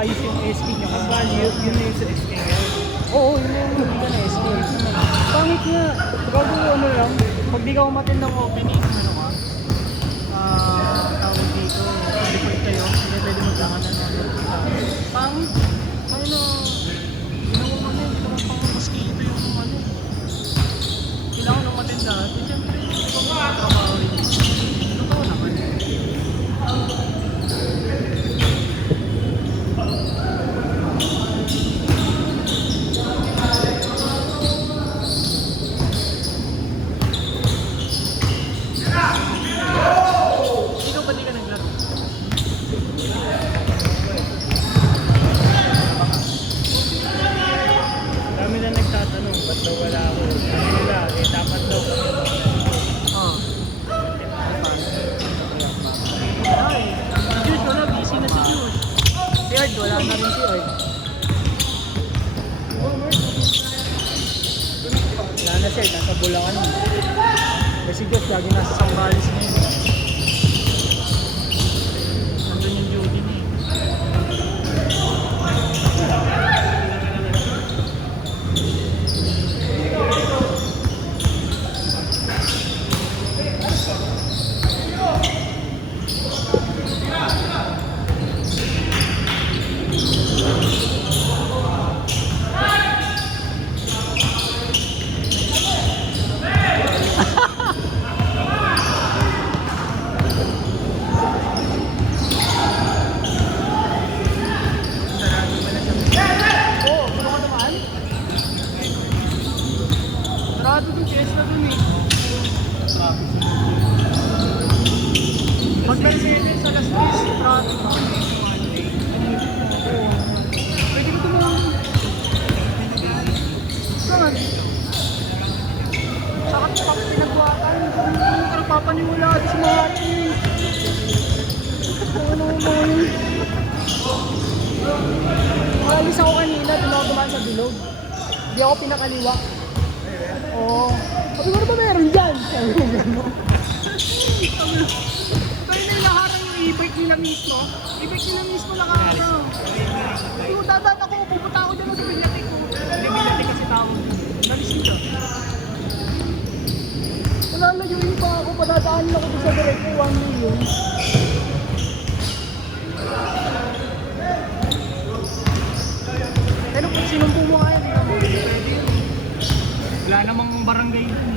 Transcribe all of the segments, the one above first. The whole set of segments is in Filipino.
maayos yung SK niya. Ang value, yun yung sa SK ngayon. Oo, yun yung hindi ka na SK. Pangit nga. Bago ano lang, pag di ka umatin ng opening, ano ka? Tawag dito, default kayo, hindi pwede maglangan ng ano. Pangit. Ano, ginawa mo na, hindi naman pang mosquito yung ano. Kailangan umatin lahat. Eh, siyempre, hindi ko trabaho rin. Totoo naman. Ikaw ba di ka naglaro? Dami na nagtatanong, ba't daw wala ako? Sabi nila, eh dapat daw. Oo. Ay, si Jules wala, busy na si Jules. Si Ard, wala na rin si Ard. Wala na sir, nasa Bulacan na. Eh si Jules, lagi nasa Sambales ngayon. Nandun yung Judy niya eh. Oo, gusto ka naman? Sarado din, fiesta dun eh. Pag Mercedes alas 3, traffic. Pwede ko tumawag. Saan? Saan pa pinagbuhatan? Hindi ka nagpapaniwala sa mga atin. Ano ba yun? Alis ako kanina, doon ako dumaan sa bilog. Hindi ako pinakaliwa. Oo. Sabi ko, ano ba meron dyan? Sabi ko, gano'n. Kaya na ilaharang yung e-bike nila mismo. E-bike nila mismo nakaharang. Sabi ko, dadat ako, pupunta ako dyan sa Bilyate ko. Hindi Bilyate kasi tao. Nalis nito. Nalalayuin pa ako, padadaanin ako sa direct ko, 1 million. Pero kung sinumpo mo nga yun, hindi ka mo pwede yun. Wala namang barangay dun.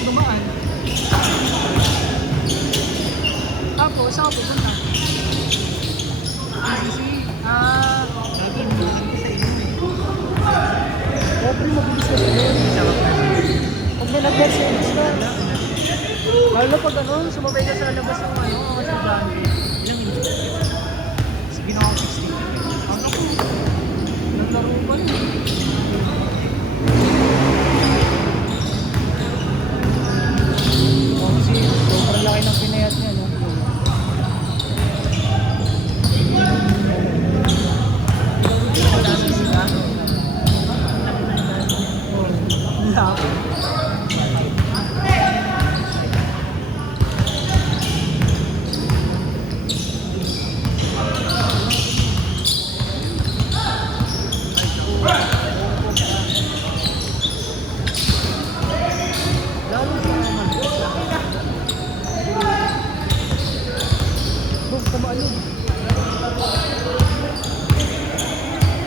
Dumaan. Tapos, ako pupunta. Lagi mo sa inyo eh. Siyempre, mabilis na sila. Pag nag-Mercedes na. Lalo pag ano, sumabay ka sa labas ng ano, sa dami. Ilang minuto? Sige na ako 60. Ano ko? Naglaro ba yun? Kasi sobrang laki ng pinayat niya, no?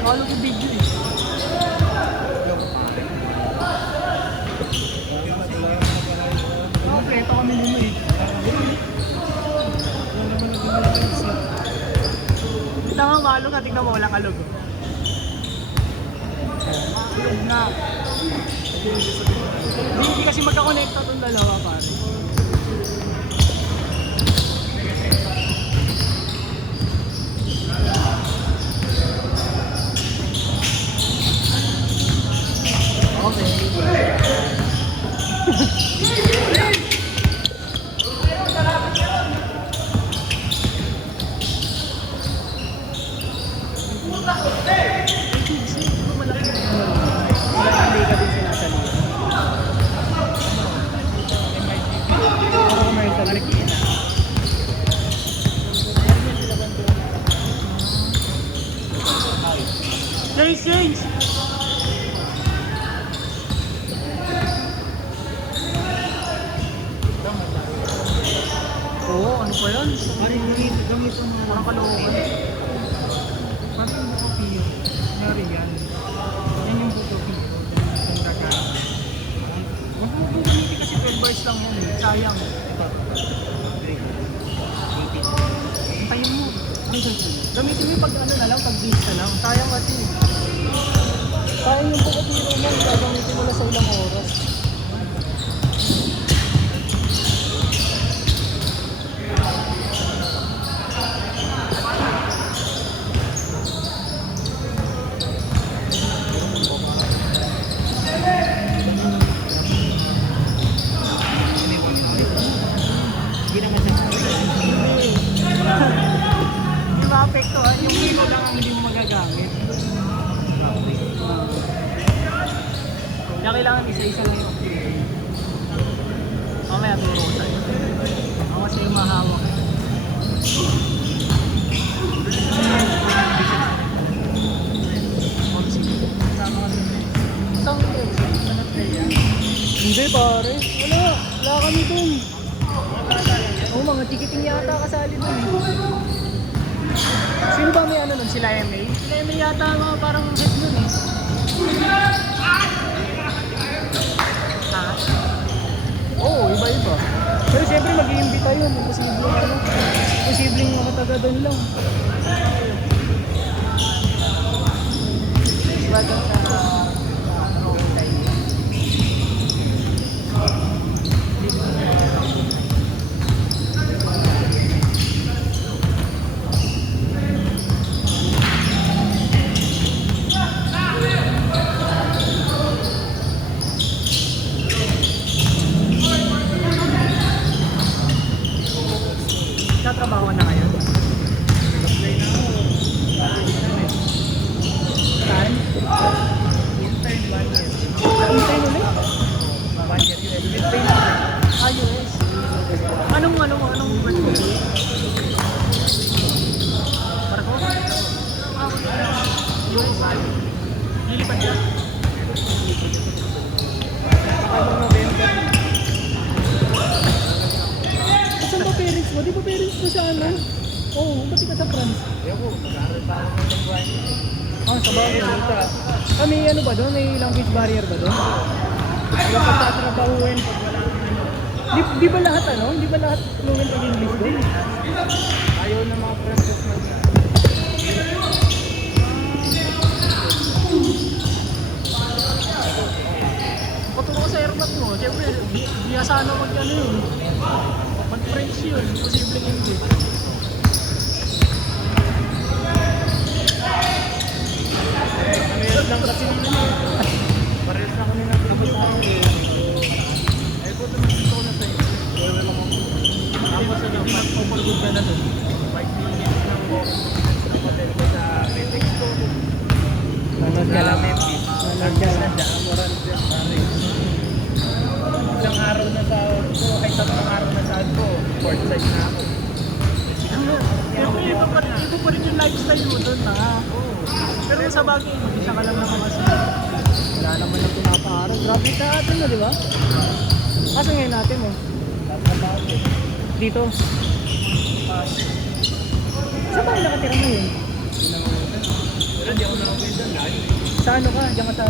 Mahalo ko video eh. Kompleto kami nyo eh. Kita nga mahalo ka, tignan mo walang alog. Alog na. Hindi kasi magkakonekta itong dalawa pare. Kids, di ba malaki yung ano? Hindi ka din sinasalihan. Para commercial. Marikina. Change! Oo, ano pa yan? Gamit ang mga Parang kalookan. Parang yung buko piyo. Nari yan. Yan yung buko piyo. Yung gagamit. Huwag mo kong gamitin kasi 12 bars lang yan eh. Sayang. Ito. Antayin mo. Gamitin mo yung pag ano na lang, pag beach na lang. Sayang kasi. Sayang yung buko piro mo. Gagamitin mo na sa ilang oras. Hindi naman siya. Hindi maapektuhan yung Ito lang ang hindi mo magagamit. kaya kailangan isa-isa lang yung mamaya turo ko sa'yo. Ako kasi yung mahawak. Isang hindi pare. Wala kami dun. Oo, mga tikiting yata kasali dun eh. Sino ba may ano nun? Sila MA? Sila MA yata mga parang head nun eh. Ha? Oo, iba-iba. Pero siyempre mag-iimbita yun. Imposibleng ano. Imposibleng mga taga doon lang. Bago sa trabaho na kayo? Saan? Intern 1 year. Intern ulit? 1 year US. With pay na. US. Anong work mo? Parko? US? Lilipat ka? Kapag November. Saan ba parents mo? Di ba parents mo sa ano? Oo, ba't ka sa France? Ayoko, mag-aaral pa ako ng buwan. Ah, sa bagay. May ano ba doon? May language barrier ba doon? Ayaw ko tatrabahuin pag wala kang ano. Di ba lahat ano? Di ba lahat fluent ang English doon? Ayaw ng mga Francis mag Paturo ko sa airbat mo. Siyempre, di sana mag-ano yun. Mag-French yun. Posibleng hindi. Parehas lang kasi nila eh. Parehas lang kami nagtrabaho eh. Ayaw ko tumigil ko na sa iyo. Wala lang ako. Tapos ano, mag-overgood ka na doon. 5 minutes ng walk ng hotel ko sa Metex ko. Nanood ka lang. Memphis. Nanood ka lang. Moral Dress pare. Isang araw na sa ko, kahit 3 araw na sa ko, court side na ako. Siyempre, iba pa rin yung lifestyle mo doon na. Pero sa bagay, isa ka lang naman kasi. Wala naman yung pinapaaral. Grabe ka atin na, di ba? Asa ngayon natin mo? Dito. Saan ba yung nakatira mo yun? Pero di ako nakapwede doon lagi. Sa ano ka? Diyan ka sa...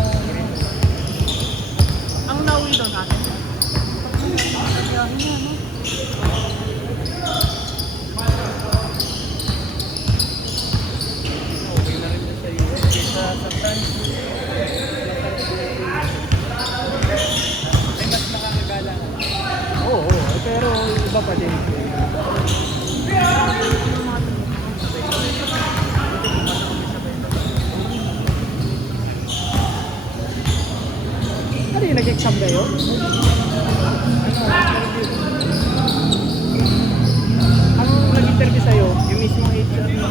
Ang nauwi doon natin? Kaya niya, no? Okay na rin na sa US. Sa France, ay mas makakagala ka. Oo, pero iba pa din. Ano yung nag-exam kayo? Ang nag-interview sa'yo? Yung mismo HR na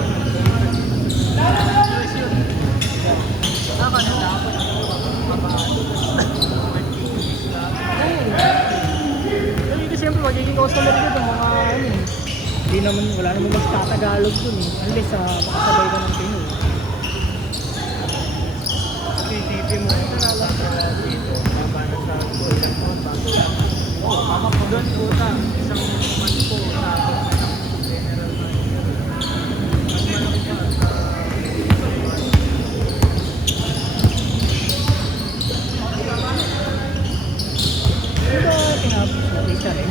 naman mas Tagalog dun eh. Unless makasabay ka ng Pinoy. Kasi isipin mo, dito, labanan sa school, ilang taon bago lang. Oo, tama po doon, puta. Isang month po sa general manager. Mas malaki pa sa... Ano ba tinapos na isa rin?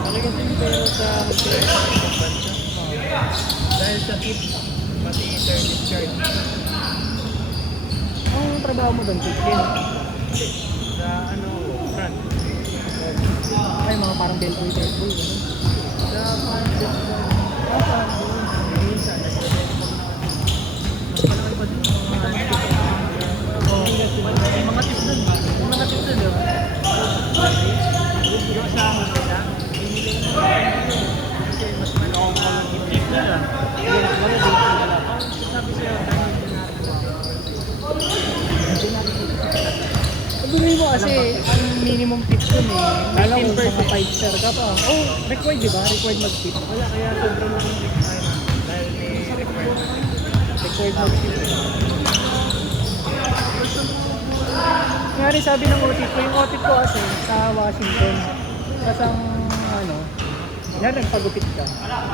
Malaki kasi yung pera sa hotel sa ibang bansa. Dahil sa tip, pati service charge. Ang trabaho mo doon, kitchen? Sa ano, front. Ay, mga parang bellboy, gano'n. Sa front desk sa... Minsan, mas malaki pa din yung mga tip. Oh, May mga tips dun. May mga tips dun, di ba? Yung sa hotel na, binili ko na kasi mas malaki yung tip nila. Sabi sa'yo, dahil sabihin mo kasi, ang minimum tip dun eh. Kala ko mga 5 star ka pa. Oh, required diba? Required mag-tip. wala, kaya sobrang lang yung dahil may requirement. Required mag-tip. Nga rin sabi ng OTIP ko, yung OTIP ko kasi sa Washington. Tapos ang ano, yan, nagpagupit ka.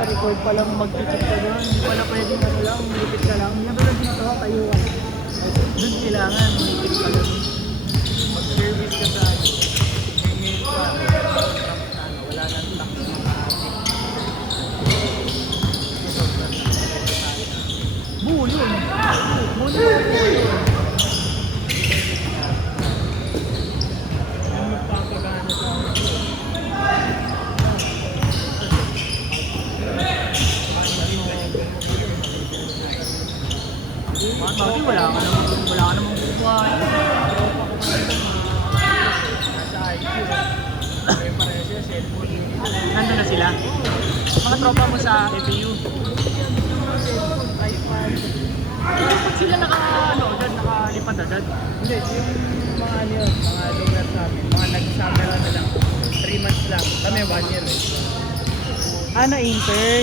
Record pa lang mag-tip ka doon. Hindi pala pwedeng ano lang, magupit ka lang. Yan pala dito, kayo. Doon kailangan may tip ka lang. Mag-service ka sa email ka, wala nang tax. Bulo yun. Bulo yun. Yung magpapagana sa Bakit wala ka namang buhay. nasa IQ. May pareho siya, cellphone. Nandun na sila. Mga tropa mo sa APU. Ba't sila nakalipad agad? Hindi, yung mga ano yun, mga lugar sa amin, mga nag-summer ano lang, 3 months lang. Kami 1 year eh.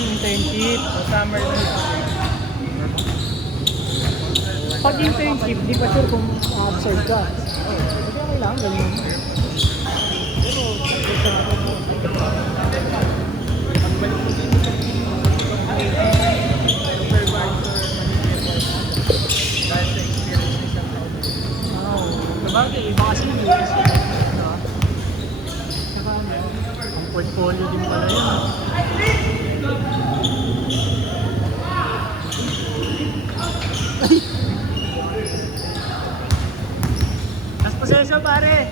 Internship. So summer lang sa amin. Pag internship, di pa sure kung ma-absorb ka. Hindi okay lang, ganyan. Pero, sa pagbalik ko dito sa supervisor, dahil sa experience ng isang taon. Wow. Sabagay, iba kasi ng US. Diba? Saka ano, ang portfolio din pala yun. Mas proseso pare.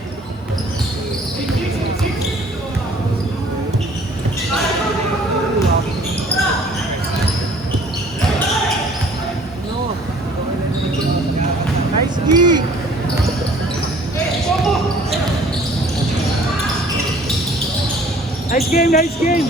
No. Nice gig. Nice game, nice game.